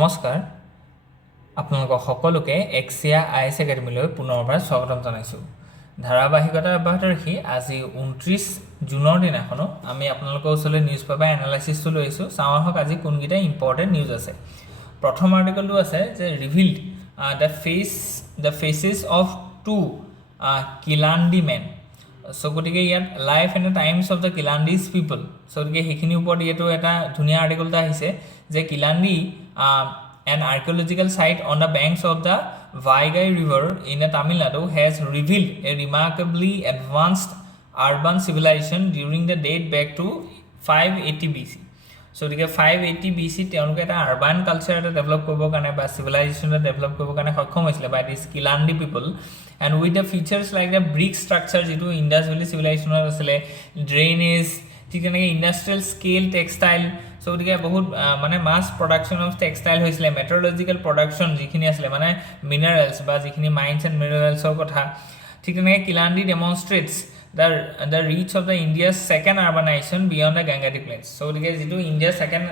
নমস্কাৰ আপোনালোক সকলোকে AXIA IAS একাডেমীলৈ পুনৰবাৰ স্বাগতম জনাইছো ধাৰাবাহিকতা অব্যাহত ৰাখি আজি 29 জুনৰ দিনাখনো আমি আপোনালোকৰ ওচৰলৈ নিউজ পেপাৰ এনালাইসিসটো লৈছো চাওঁহক আজি কোনকিটা ইম্পৰ্টেন্ট নিউজ আছে প্ৰথম আৰ্টিকলটো আছে যে ৰিভিলড the faces of two Kilandi men so গটিকে ইয়াত life and times of the কিলান্ডিজ পিপল so গটিকে হেখিনি ওপৰত এটো এটা ধুনিয়া আৰ্টিকল এটা আহিছে যে কিলান্ডি an archaeological site on the banks of the Vaigai River in Tamil Nadu has revealed a remarkably advanced urban civilization during the date back to 580 BC. So, 580 BC তেওঁলোকে এটা urban culture এটা develop কৰিব কাৰণে বা civilization এটা develop কৰিব কাৰণে সক্ষম হৈছিল by these Kilandi people and with the features like the brick structure যেটো Indus Valley civilization আছিলে drainage ঠিক তেনেকৈ ইন্ডাষ্ট্ৰিয়েল স্কেল টেক্সটাইল সো গতিকে বহুত মানে মাস প্ৰডাকশন অফ টেক্সটাইল হৈছিলে মেটেৰিয়েলজিক্যাল প্ৰডাকশন যিখিনি আছিল মানে মিনাৰেলস বা যিখিনি মাইন্স এণ্ড মিনাৰেলসৰ কথা ঠিক তেনেকৈ কিলান্ডি ডেমনস্ট্ৰেটস the reach of the India's second urbanization beyond the Gangetic Plains so গতিকে যেটো India's second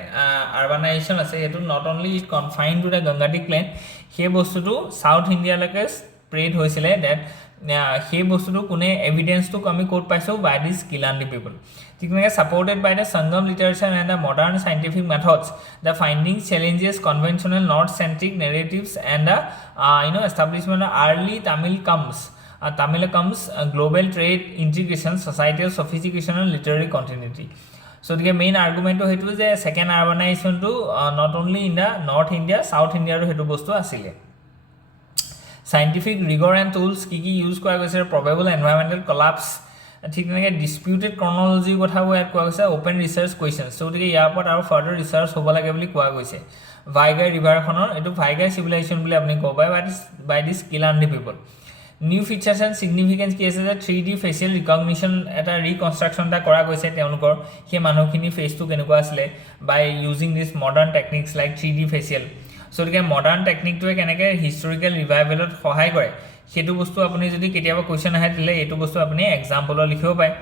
urbanization আছে এটো not only it confined to the Gangetic Plain সেই বস্তুটো সাউথ ইন্ডিয়া লৈকে স্প্ৰেড হৈছিলে that সেই বস্তুটো কোনে এভিডেন্সটো আমি কোট পাইছো by these Kilandi people supported by the Sangam literature and the modern scientific methods the findings challenges conventional north centric narratives and the establishment of early Tamil comes global trade integration societal sophistication and literary continuity so the main argument to hetu je second urbanization to not only in the north India south India ro hetu bostu asile scientific rigor and tools ki use kora goise probable environmental collapse ঠিক তেনেকৈ disputed ক্ৰনলজি কথা ইয়াত কোৱা গৈছে open research কোৱেশ্চনছ so গতিকে ইয়াৰ ওপৰত আৰু further research হ'ব লাগে বুলি কোৱা গৈছে ভাইগাই ৰিভাৰখনৰ এটো ভাইগাই সিভিলাইজেশন বুলি আপুনি কব বাই দিস কিলান্ডি people new features and significance কি আছে যে 3D ফেচিয়েল ৰিকগনিশ্যন এটা ৰিকনস্ট্ৰাকচন এটা কৰা গৈছে তেওঁলোকৰ সেই মানুহখিনি ফেচটো কেনেকুৱা আছিল by using this modern techniques like 3D facial so গতিকে মডাৰ্ন টেকনিকটোৱে কেনেকৈ হিষ্টৰিকেল ৰিভাইভেলত সহায় কৰে সেটো বস্তু আপুনি যদি কেতিয়াবা কোৱেশ্চন আহে দিলে এটো বস্তু আপুনি এক্সাম্পলৰ লিখিব পায়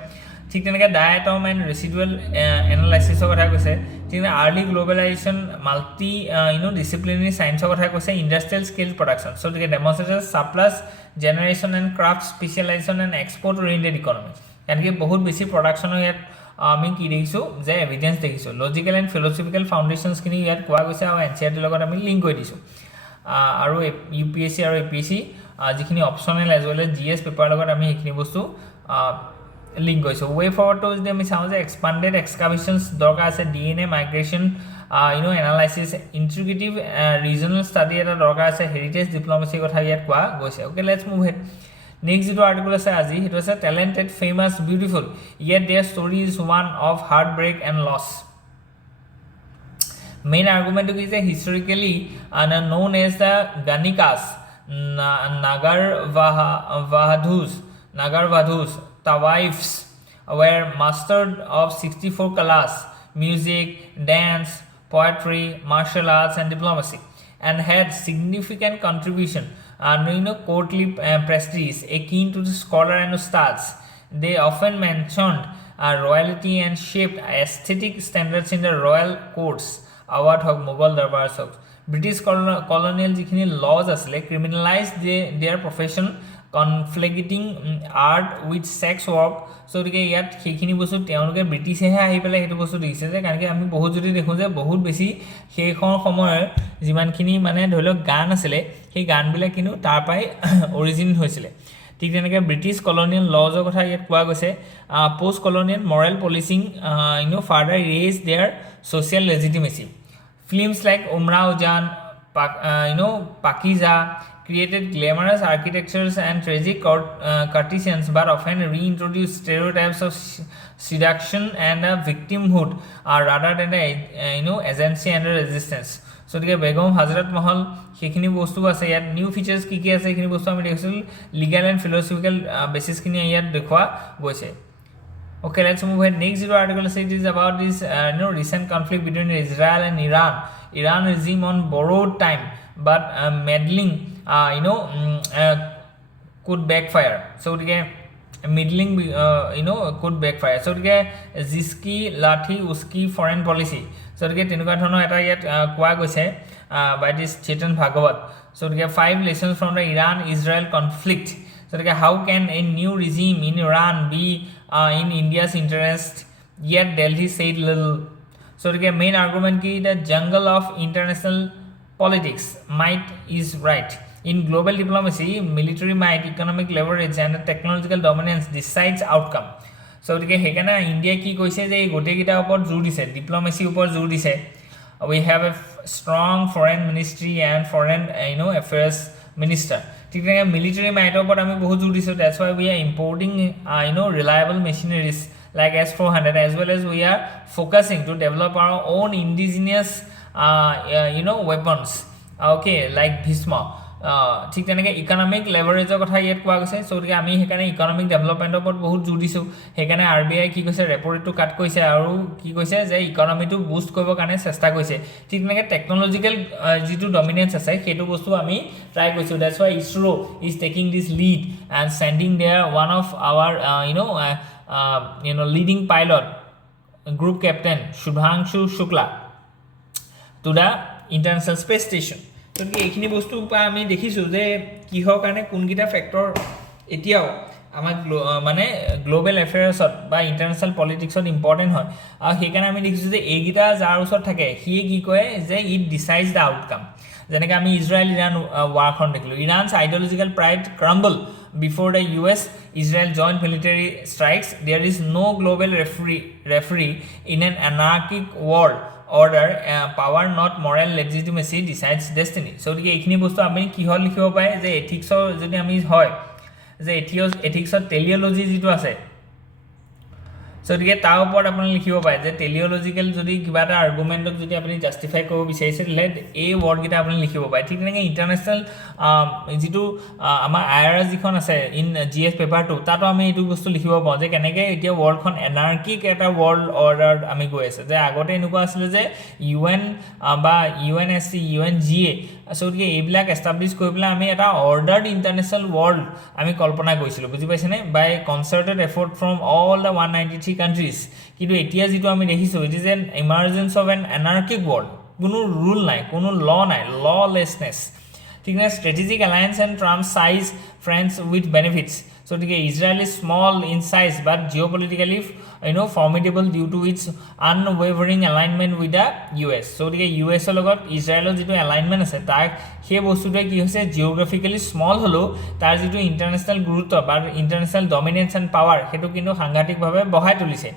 ঠিক তেনেকৈ ডায়াটম এণ্ড ৰেচিডুৱেল এনালাইসিসৰ কথা কৈছে ঠিক আৰ্লি গ্লোবালাইজেশ্যন মাল্টি ডিসিপ্লিনাৰী সায়েন্সৰ কথা কৈছে ইন্ডাষ্ট্ৰিয়েল স্কেল প্ৰডাকশন সো গতিকে demonstrated surplus generation and craft specialisation and export oriented economy এনেকৈ বহুত বেছি প্ৰডাকশনৰ ইয়াত আমি কি দেখিছো যে এভিডেন্স দেখিছো লজিক্যাল এণ্ড ফিলসফিক্যাল ফাউন্ডেশনছ খিনি ইয়াত কোৱা গৈছে আৰু এনচিআৰটিৰ লগত আমি লিংক কৰি দিছো আৰু ইউপিএসসি আৰু এপিএসসি যিখিনি optional as well as GS paper লগত আমি এইখিনি বস্তু লিংক কৰিছো ওয়ে ফৰৱাৰ্ড টু যদি আমি চাওঁ যে এক্সপান্ডেড এক্সকাভেশনছ দৰকাৰ আছে ডিএনএ মাইগ্ৰেশন এনালাইসিস ইন্টিগ্ৰেটিভ ৰিজনাল ষ্টাডি এটা দৰকাৰ আছে হেৰিটেজ ডিপ্লোমেসি কথা ইয়াত কোৱা গৈছে okay let's move ahead next যেটো আৰ্টিকল আছে আজি হেটো আছে talented famous beautiful yet their story is one of heartbreak and loss main argument is that historically known as the Ganikas Nagarvadhus Tawaifs were mastered of 64 kalas music dance poetry martial arts and diplomacy and had significant contribution courtly prestige akin to the scholar and ustads they often mentioned royalty and shaped aesthetic standards in the royal courts award hok mughal darbars hok British colonial jikhini laws asile criminalized their profession conflicting art with sex work so dike yat hekhini bostu teonuke british he ahi pele hetu bostu dikise je kanke ami bahut jodi dekhu je bahut beshi hekhon samoy jiman khini mane dholok gan asile he gan bila kinu tar pai origin hoisile ঠিক তেনেকৈ British colonial লজৰ কথা ইয়াত কোৱা গৈছে post colonial moral policing further raise their social legitimacy films like Umrao Jan Pakiza created glamorous architectures and tragic courtesans but often reintroduced stereotypes of seduction and victimhood rather than agency and resistance so the Begum Hazrat Mahal hekhini bostu ase yat new features ki ase hekhini bostu ami dekhsul legal and philosophical basis kini yat dekhwa goise okay let's move ahead next zero article says it is about this recent conflict between Israel and Iran regime on borrowed time but meddling could backfire so again middling could backfire so जिसकी लाठी उसकी foreign policy So গতিকে তেনেকুৱা ধৰণৰ এটা ইয়াত কোৱা গৈছে by this Chetan Bhagavat. So গতিকে 5 lessons from the Iran-Israel conflict. So গতিকে how can a new regime in Iran be in India's interest, yet Delhi said little. So the main argument ki the jungle of international politics might is right. In global diplomacy, military might, economic leverage and technological dominance decides outcome. So the hekana India ki koise je gote kita upor jor dise, diplomacy upor jor dise. We have a strong foreign ministry and foreign affairs minister. ঠিক তেনেকৈ military might upor ami bahut jor dise. That's why we are importing reliable machineries like S400, as well as we are focusing to develop our own indigenous weapons, okay, like Bhisma. ঠিক তেনেকৈ economic লেভাৰেজৰ কথা ইয়াত কোৱা গৈছে। So গতিকে আমি সেইকাৰণে economic ডেভেলপমেণ্টৰ ওপৰত বহুত জোৰ দিছোঁ। সেইকাৰণে RBI কি কৈছে, ৰেপো ৰেটটো কাট কৰিছে আৰু কি কৈছে যে ইকনমিটো বুষ্ট কৰিবৰ কাৰণে চেষ্টা কৰিছে। ঠিক তেনেকৈ টেকনলজিকেল যিটো ডমিনেঞ্চ আছে সেইটো বস্তু আমি ট্ৰাই কৰিছোঁ। That's why ISRO is taking this lead and sending their one of our leading pilot, group captain Shubhangshu Shukla to the International Space Station. So এইখিনি বস্তু আমি দেখিছোঁ যে কিহৰ কাৰণে কোনকেইটা ফেক্টৰ এতিয়াও আমাৰ মানে গ্লোবেল এফেয়াৰ্ছত বা ইণ্টাৰনেশ্যনেল পলিটিক্সত ইম্পৰ্টেণ্ট হয়, আৰু সেইকাৰণে আমি দেখিছোঁ যে এইকেইটা যাৰ ওচৰত থাকে সিয়ে কি কয় যে ইট ডিচাইডছ দ্য আউটকাম। যেনেকৈ আমি ইজৰাইল ইৰাণ ৱাৰখন দেখিলোঁ, ইৰাণছ আইডিঅলজিকেল pride ক্ৰাম্বল before the US-Israel joint military strikes. There is no global referee in an anarchic world order. Power, not moral legitimacy, decides destiny. So এইখিনি বস্তু আমি কিহৰ লিখিব পাৰে যে এথিক্সৰ যদি আমি হয় যে এথিক্সৰ টেলিঅলজি যিটো আছে, সো গতিকে তাৰ ওপৰত আপুনি লিখিব পাৰে যে টেলিঅলজিকেল যদি কিবা এটা আৰ্গুমেণ্টক যদি আপুনি জাষ্টিফাই কৰিব বিচাৰিছে তেতিয়াহ'লে এই ৱৰ্ডকেইটা আপুনি লিখিব পাৰে। ঠিক তেনেকৈ ইণ্টাৰনেশ্যনেল যিটো আমাৰ IRS যিখন আছে ইন GS পেপাৰ 2, তাতো আমি এইটো বস্তু লিখিব পাৰোঁ যে কেনেকৈ এতিয়া ৱৰ্ল্ডখন এনাৰ্কিক এটা ৱৰ্ল্ড অৰ্ডাৰ আমি গৈ আছে। যে আগতে এনেকুৱা আছিলে যে UN বা UNSC UNGA, সো গতিকে এইবিলাক এষ্টাব্লিছ কৰি পেলাই আমি এটা অৰ্ডাৰ্ড ইণ্টাৰনেশ্যনেল ৱৰ্ল্ড আমি কল্পনা কৰিছিলোঁ, বুজি পাইছেনে, by concerted effort from all the 193 countries. কিন্তু এতিয়া যিটো আমি দেখিছোঁ it is an emergence of an anarchic world, কোনো ৰুল নাই, কোনো ল নাই, ললেছনেছ। ঠিক আছে, strategic alliance and Trump size friends with benefits. So Israel is small in size but geopolitically formidable due to its unwavering alignment with the US. So US er logot Israel jitu alignment ase tak he bostute ki hoise geographically small holo tar jitu international gurutto ba international dominance and power hetu kintu sangatik bhabe bahai tulise.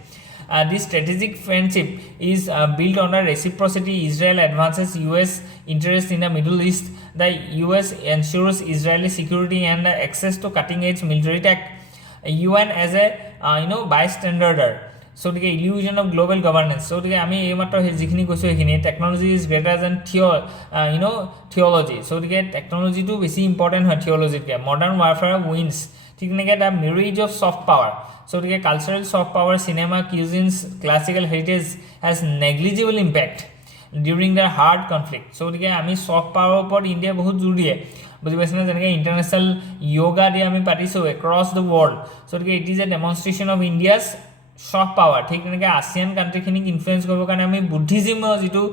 This strategic friendship is built on a reciprocity. Israel advances US interest in the Middle East. The US ensures Israeli security and access to cutting-edge military tech. UN as a bystander. So the illusion of global governance. So the ami eimato jikhini koisu ekhini technology is greater than theology. So the technology to besi important hoy theology ke. Modern warfare wins. ঠিক তেনেকৈ এটা marriage of soft power. So the cultural soft power, cinema, cuisines, classical heritage has negligible impact during the hard conflict. So the আমি soft power ওপৰত India বহুত জোৰ দিয়ে, বুজি পাইছেনে, যেনেকৈ ইণ্টাৰনেশ্যনেল য়োগা ডে আমি পাতিছোঁ এক্ৰছ দ্য ৱৰ্ল্ড। চ' গতিকে it is a demonstration of India's soft power. ঠিক তেনেকৈ আছিয়ান কাণ্ট্ৰিখিনিক ইনফ্লুৱেঞ্চ কৰিবৰ কাৰণে আমি বুদ্ধিজিমৰ যিটো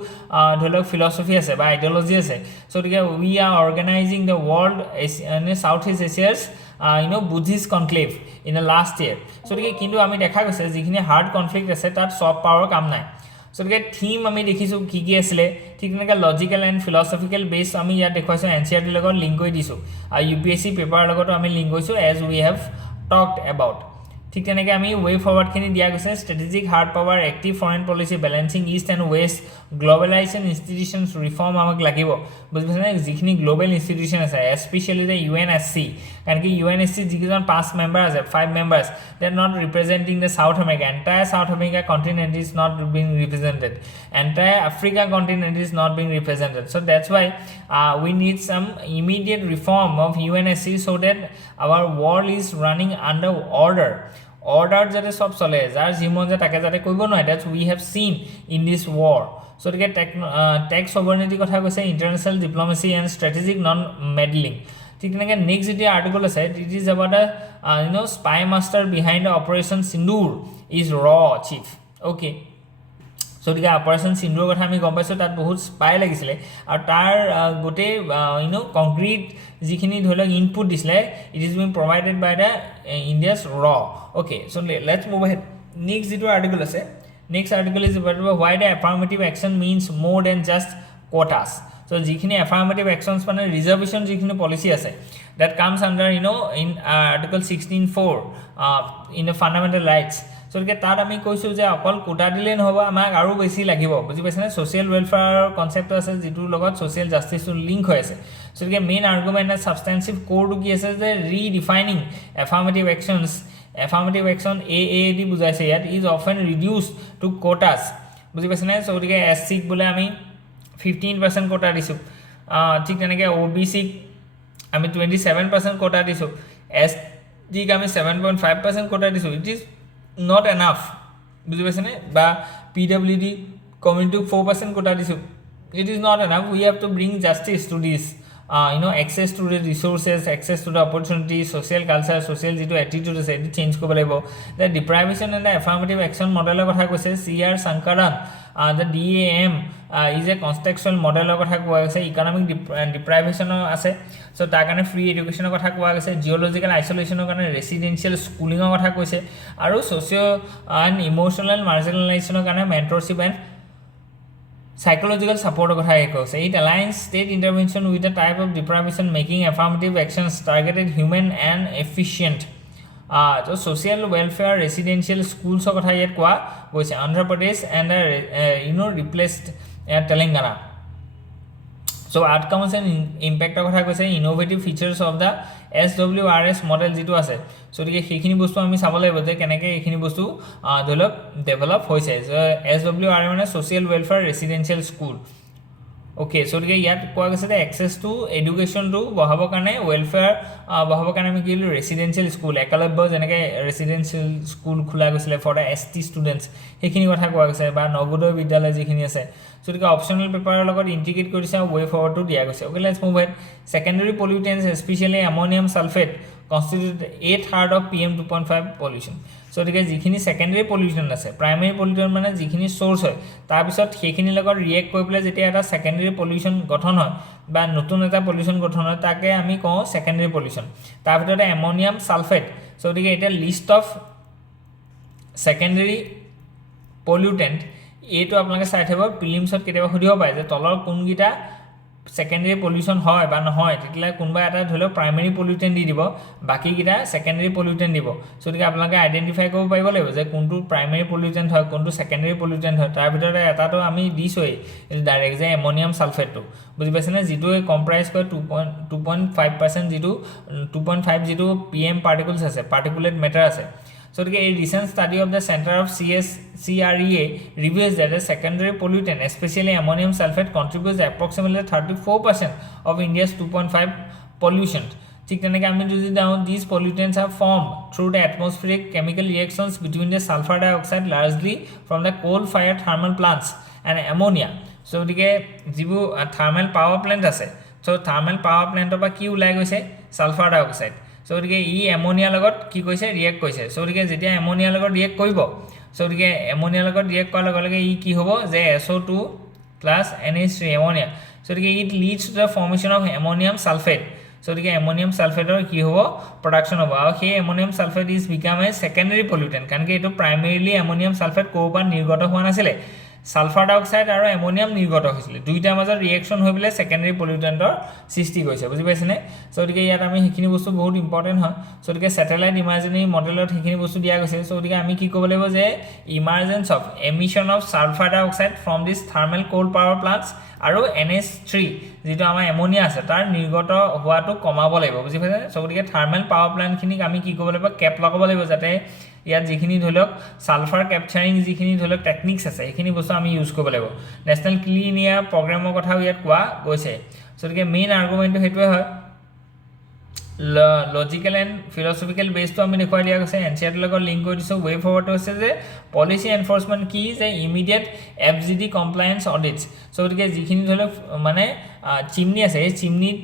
ধৰি লওক ফিলচফি আছে বা আইডিঅলজি আছে, চ' গতিকে we are organising the world South East এছিয়াৰ্ছ Buddhist conclave in the last year. So' গতিকে কিন্তু আমি দেখা গৈছে যিখিনি হাৰ্ড কনফ্লিক্ট আছে তাত ছফ্ট পাৱাৰৰ কাম নাই। চ' গতিকে থিম আমি দেখিছোঁ কি কি আছিলে, ঠিক তেনেকৈ লজিকেল এণ্ড ফিলচফিকেল বেছ আমি ইয়াত দেখুৱাইছোঁ, NCERTৰ লগত লিংক কৰি দিছোঁ, আৰু UPSC পেপাৰৰ লগতো আমি লিংক কৰিছোঁ as we have talked about. ঠিক তেনেকৈ আমি ৱে ফৰৱাৰ্ডখিনি দিয়া গৈছে, strategic hard power, active foreign policy, balancing east and west, globalisation institutions reform আমাক লাগিব, বুজি পাইছেনে, যিখিনি গ্ল'বেল ইনষ্টিটিউশ্যন আছে এস্পেচিয়েলি দ্য UNSC, কাৰণ কি UNSC যিকেইজন 5 মেম্বাৰ আছে, 5 members, they are not representing the South America, entire South America continent is not being represented, entire Africa continent is not being represented. So' that's why we need some immediate reform of UNSC so' that our world is running under order যাতে চব চলে, যাৰ যি মন যায় তাকে যাতে কৰিব নোৱাৰে। That's we have seen in this war. So' গতিকে টেক ছভাৰ্নিটিৰ কথা কৈছে, international diplomacy and strategic non meddling. ঠিক তেনেকৈ নেক্সট যেতিয়া আৰ্টিকল আছে it is about spymaster behind the operation Sindoor is ৰ চিফ। অ'কে, সো গতিকে অপাৰেশ্যন সিন্দুৰৰ কথা আমি গম পাইছোঁ তাত বহুত স্পাই লাগিছিলে আৰু তাৰ গোটেই কংক্ৰিট যিখিনি ধৰি লওক ইনপুট দিছিলে it is being provided by the India's ৰ okay so' let's move ahead next যিটো আৰ্টিকল আছে next article is why the affirmative action means more than just quotas. So যিখিনি affirmative actions মানে reservation যিখিনি policy আছে that comes under in article 16.4 in the fundamental rights. So তাত আমি কৈছোঁ যে অকল কোটা দিলে নহ'ব আমাক আৰু বেছি লাগিব বুজি পাইছেনে ছ'চিয়েল ৱেলফেয়াৰৰ কনচেপ্ট আছে যিটোৰ লগত ছ'চিয়েল জাষ্টিছটো লিংক হৈ আছে so মেইন আৰ্গুমেণ্ট এণ্ড ছাবষ্টেঞ্চিভ কোৰটো কি আছে যে ৰিডিফাইনিং affirmative actions affirmative action AAD বুজাইছে ইয়াত is often reduced to quotas বুজি পাইছেনে so গতিকে SC বোলে আমি 15% কোটা দিছোঁ ঠিক তেনেকৈ OBC আমি 27% কোটা দিছোঁ ST আমি 7.5% কোটা দিছোঁ ইট ইজ not enough বুজি পাইছেনে বা PWD কমিউনিটিক 4% কোটা দিছোঁ it is not enough we have to bring justice to this access to the resources access to the opportunity social culture social যিটো attitude আছে এটো change কৰিব লাগিব the deprivation and the affirmative action মডেলৰ কথা কৈছে CR Sankaran the DAM is a contextual মডেলৰ কথা কোৱা গৈছে ইকোনমিক ডিপ্ৰাইভেশ্যনৰ আছে সো তাৰ কাৰণে ফ্ৰী এডুকেশ্যনৰ কথা কোৱা গৈছে জিঅ'লজিকেল আইচোলেশ্যনৰ কাৰণে ৰেচিডেন্সিয়েল স্কুলিঙৰ কথা কৈছে আৰু ছ'চিঅ' এণ্ড ইমোশ্যনেল মাৰ্জিনেলাইজেশ্যনৰ কাৰণে মেণ্টৰশ্বিপ এণ্ড psychological support কথা কৈছে it aligns state intervention with the type of deprivation making affirmative actions targeted human and efficient so social welfare residential schools কথা ইয়াত কোৱা গৈছে Andhra Pradesh and replaced Telangana so outcomes and impact কথা কৈছে innovative features of the SWRS model যিটো আছে so গতিকে সেইখিনি বস্তু আমি চাব লাগিব যে কেনেকৈ এইখিনি বস্তু ডেভেলপ হৈছে SWRS মানে social welfare residential school okay so গতিকে ইয়াত কোৱা গৈছে যে access to education to বহাবৰ কাৰণে welfare বহাবৰ কাৰণে আমি কিলো residential school একলব্য যেনেকৈ residential school খোলা গৈছিলে for the ST students সেইখিনি কথা কোৱা গৈছে বা নবোদয় বিদ্যালয় যিখিনি আছে so গতিকে অপচনেল পেপাৰৰ লগত ইন্টিগ্ৰেট কৰিছে ওয়ে ফৰৱাৰ্ডটো দিয়া গৈছে okay let's move ahead secondary pollutants especially ammonium sulfate constitute 1/3 of PM 2.5 pollution so গতিকে যিখিনি সেকেন্ডাৰী পলিউশন আছে প্ৰাইমাৰী পলিউশন মানে যিখিনি সোৰ্স হয় তাৰ পিছত সেইখিনি লগত ৰিয়েক্ট কৰি পেলাই যেতিয়া এটা সেকেন্ডাৰী পলিউশন গঠন হয় বা নতুন এটা পলিউশন গঠন হয় তাকে আমি কওঁ সেকেন্ডাৰী পলিউশন তাৰ ভিতৰতে অ্যামোনিয়াম সালফেট so গতিকে এটা লিস্ট অফ সেকেন্ডাৰী পলিউটেন্ট এইটো আপোনালোকে চাই থাকিব প্ৰিলিমছত কেতিয়াবা সুধিব পাৰে যে তলৰ কোনগিটা সেকেন্ডাৰী পলিউশন হয় বা নহয় তেতিয়া কোনবা এটা ধৰিলো প্ৰাইমাৰী পলিউটেন্ট দি দিব বাকি গিটা সেকেন্ডাৰী পলিউটেন্ট দিব সো গতিকে আপোনালোকে আইডেন্টিফাই কৰিব পাৰিব লাগিব যে কোনটো প্ৰাইমাৰী পলিউটেন্ট হয় কোনটো সেকেন্ডাৰী পলিউটেন্ট হয় তাৰ ভিতৰতে এটাটো আমি দিছোই ডাইৰেক্ট যে অ্যামোনিয়াম সালফেটটো বুজি পাইছেনে যিটো কম্প্ৰাইজ কৰে 2.5% যিটো 2.5 যিটো PM পাৰ্টিকলছ আছে পাৰ্টিকুলেট মেটাৰ আছে so a recent study of the center of CREA reveals that a secondary pollutant especially ammonium sulfate contributes approximately 34% of India's 2.5 pollution ঠিক তেনেকৈ আমি যদি down these pollutants are formed through the atmospheric chemical reactions between the sulfur dioxide largely from the coal fired thermal plants and ammonia so গতিকে যিবোৰ thermal power plant আছে so thermal power plant বা কি ওলাই গৈছে sulfur dioxide so গতিকে ই ammonia লগত কি কৈছে ৰিয়েক্ট কৰিছে so গতিকে যেতিয়া অ্যামোনিয়া লগত ৰিয়েক্ট কৰিব so গতিকে অ্যামোনিয়া লগত ৰিয়েক্ট কৰাৰ লগে লগে ই কি হ'ব যে SO2 + NH3 অ্যামোনিয়া so গতিকে it leads to the formation of ammonium sulfate so গতিকে অ্যামোনিয়াম সালফেটৰ কি হ'ব প্ৰডাকশন হ'ব আৰু সেই ammonium sulphate is become a secondary pollutant কাৰণ কি এটো প্ৰাইমাৰীলি অ্যামোনিয়াম সালফেট কোৰবাৰ নিৰ্গত হোৱা নাছিলে সালফাৰ ডাইঅক্সাইড আৰু অ্যামোনিয়াম নিৰ্গত হৈছিল দুইটা মাজৰ ৰিঅ্যাকশন হৈ পেলাই সেকেন্ডাৰী পলিউটেন্টৰ সৃষ্টি কৰিছে বুজি পাইছেনে সো গতিকে ইয়াত আমি সেইখিনি বস্তু বহুত ইম্পৰ্টেন্ট হয় সো গতিকে স্যাটেলাইট ইমাজিনাৰী মডেলত সেইখিনি বস্তু দিয়া গৈছে সো গতিকে আমি কি কৰিব লাগিব যে emergence of emission of sulphur dioxide from this thermal coal power plants আৰু NH3 যেটো আমাৰ অ্যামোনিয়া আছে তাৰ নিৰ্গত হোৱাটো কমাব লাগিব বুজি পাইছে সো গতিকে থাৰ্মেল পাৱাৰ প্লান্ট খিনিক আমি কি কৰিব লাগিব কেপ লগাব লাগিব যাতে ইয়াত যিখিনি ধৰিলক সালফাৰ ক্যাপচাৰিং যিখিনি ধৰিলক টেকনিক্স আছে এইখিনি বস্তু আমি ইউজ কৰিব লাগিব নেশনাল ক্লিন এয়াৰ প্ৰগ্ৰামৰ কথা ইয়াত কোৱা গৈছে সো গতিকে মেইন আৰ্গুমেন্টটো হেতুৱে হয় লজিকেল এণ্ড ফিলচফিকেল বেছটো আমি দেখুৱাই দিয়া গৈছে এনচিআৰটিৰ লগত লিংক কৰি দিছোঁ ৱে ফৰৱাৰ্ডটো হৈছে যে পলিচি এনফৰ্চমেণ্ট কি যে ইমিডিয়েট FGD কমপ্লায়েন্স অডিটছ চ' গতিকে যিখিনি ধৰি লওক মানে চিমনি আছে এই চিমনিত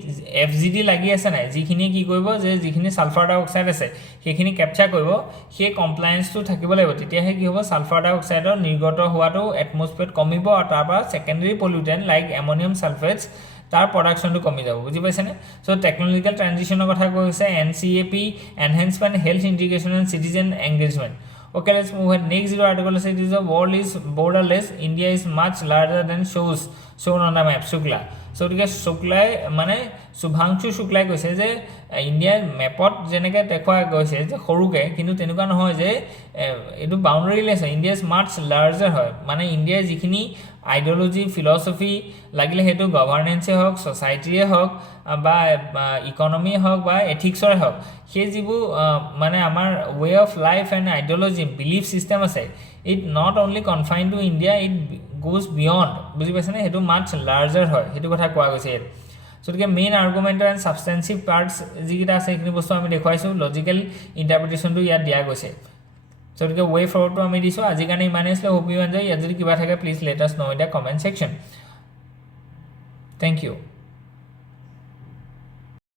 FGD লাগি আছে নাই যিখিনিয়ে কি কৰিব যে যিখিনি ছালফাৰ ডাই অক্সাইড আছে সেইখিনি কেপচাৰ কৰিব সেই কমপ্লায়েন্সটো থাকিব লাগিব তেতিয়াহে কি হ'ব ছালফাৰ ডাই অক্সাইডৰ নিৰ্গত হোৱাটো এটমছফিয়াৰত কমিব আৰু তাৰপৰা ছেকেণ্ডেৰী পলিউটেণ্ট লাইক এমনিয়াম ছালফেটছ তাৰ প্ৰডাকশ্যনটো কমি যাব বুজি পাইছেনে চ' টেকনলজিকেল ট্ৰানজিশ্যনৰ কথা কৈ হৈছে NCAP enhancement health integration and citizen engagement Okay, let's move ahead. Next zero article says the world is borderless. India is much larger than shown on the map. Shukla. So, Shukla, mane Subhangshu Shukla কৈছে যে ইণ্ডিয়াৰ মেপত যেনেকৈ দেখুওৱা গৈছে যে সৰুকৈ কিন্তু তেনেকুৱা নহয় যে এইটো বাউণ্ডাৰীলেছ হয় ইণ্ডিয়া ইজ মাছ লাৰ্জাৰ হয় মানে ইণ্ডিয়াৰ যিখিনি আইডিঅলজি ফিলচফি লাগিলে সেইটো গভাৰ্নেন্সে হওক ছ'চাইটিয়ে হওক বা ইকনমিয়ে হওক বা এথিক্সৰে হওক সেই যিবোৰ মানে আমাৰ way of life and ideology belief system আছে it not only confine to India it goes beyond বুজি পাইছেনে সেইটো মাছ লাৰ্জাৰ হয় সেইটো কথা কোৱা গৈছে ইয়াত So, the main argument and substantive parts যিকিটা আছে এইখিনি বস্তু আমি দেখুৱাইছো লজিক্যাল ইন্টাৰপ্ৰিটেশনটো ইয়াত দিয়া গৈছে So, the way forward to আমি দিছো আজি কাৰণে ইমানে আছে হোপ ইউ এনজয় ইয়াত যদি কিবা থাকে please let us no in the comment section Thank you